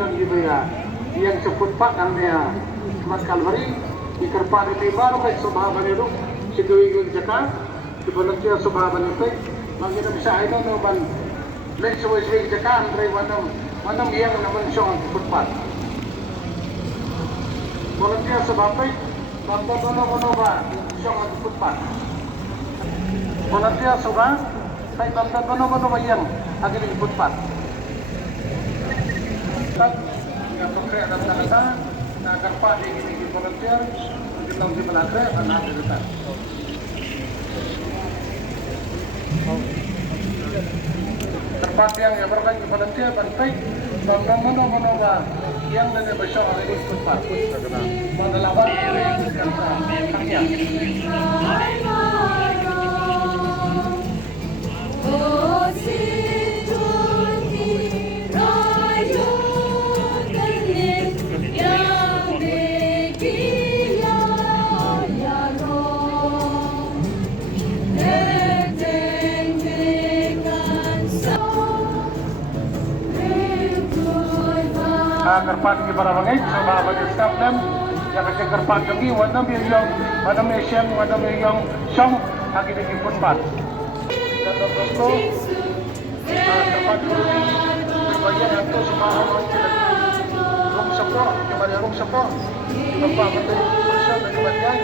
dan gibaya yang sebut pak namanya Mas Kalvari ikarpan ini baru kay subhaban itu sigawin jaka dibolontiya subhaban itu magina bisa ay no ban len suwi jaka andre wanam yang naman siyang sebut pak volunteer subhaban tanto dono ba siyang sebut pak volunteer subha tay tanto dono ba yang agil sebut pak yang berkreat dan kata na karpa di volunteer di dalam di Melaka dan ada dekat. Tempat yang berkait volunteer penting mono ba yang dari besar itu tempat menelawan hanya kerpat di para bangai sama bagi staff dem yang kasi kerpat kami wadam yang siyang lagi di pun dan terus kerpat berbagian itu semua orang room support kembali room support tempat betul bersama dengan